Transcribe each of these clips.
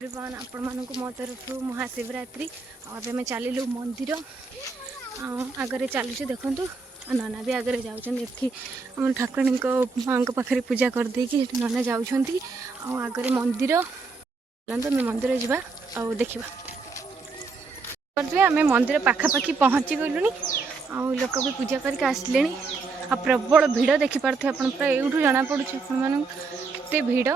आपण मानक मो तरफ महाशिवरात्रि आम चलू मंदिर आगे चलुचे देखु नना भी आगे जाम ठाकुराणी माँ पाखे पूजा करदे नना जाऊँगी आगे मंदिर चलते मंदिर जा देखा आम मंदिर पाखापाखि पहुँची गलुनी लोक भी पूजा करके आसले आ प्रबल भिड़ देखिपे आप यूँ जना पड़ू आपते भिड़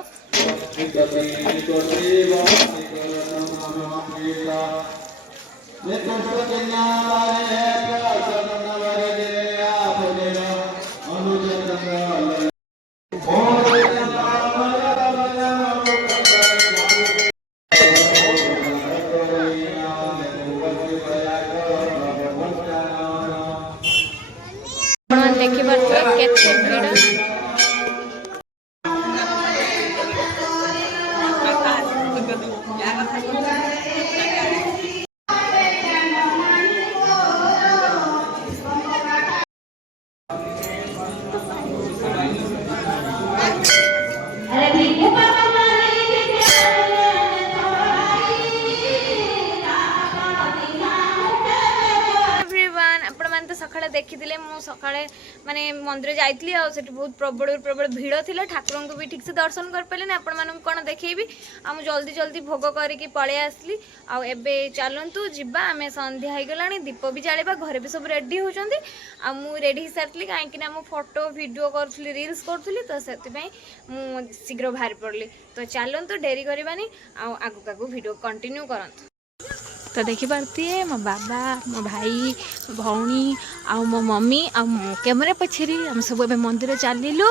देखी पारे के भिड़ सकाଳେ देखी मु सकाळे माने मंदिर जाइतली आ सेठी बहुत प्रबल भीड़ थिला ठाकुरन को भी ठीक से दर्शन कर पेले ना आपण मानन कोन देखैबी हम जल्दी जल्दी भोग करके पळे आसली आ एबे चलंतु जिबा आमे संध्या हो गलानी दीप भी जालेबा घरे भी सब रेडी होचंदी आ मु रेडी हिसारतली काहे कि ना मु फोटो वीडियो करथली रील्स करथली तो सेति पई मु शीघ्र बाहर पड़ली तो चलंतु डेरी करबानी आ आगु आगु वीडियो कंटिन्यू करंतु तो देखी पारती है मो बाबा मो भाई भौणी आ मो मम्मी आ कैमरा पछेरी हम सब ए मंदिर चलू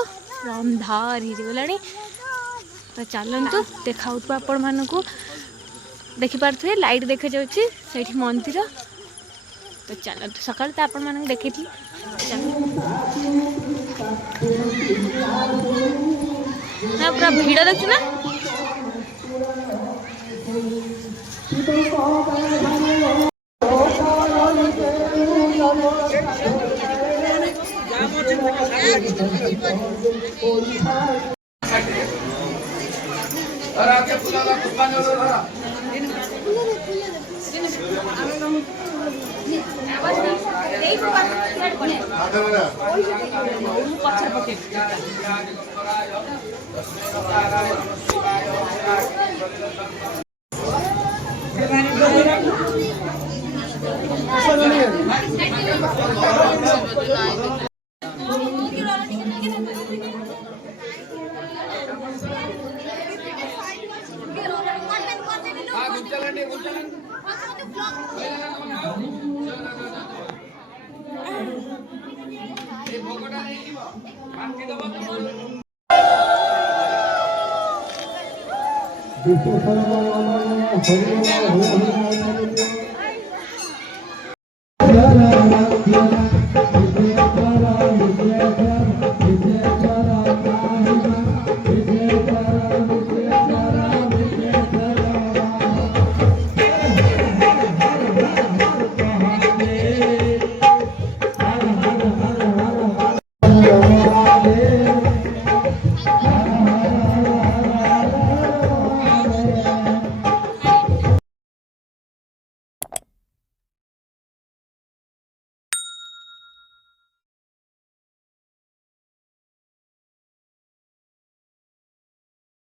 अंधार हो गला तो चलतु देखा आपण मानक देखी पारे लाइट देखा जाऊँगी मंदिर तो चलतु सका तो आपण मानक देखी पूरा भीड़ देखु ना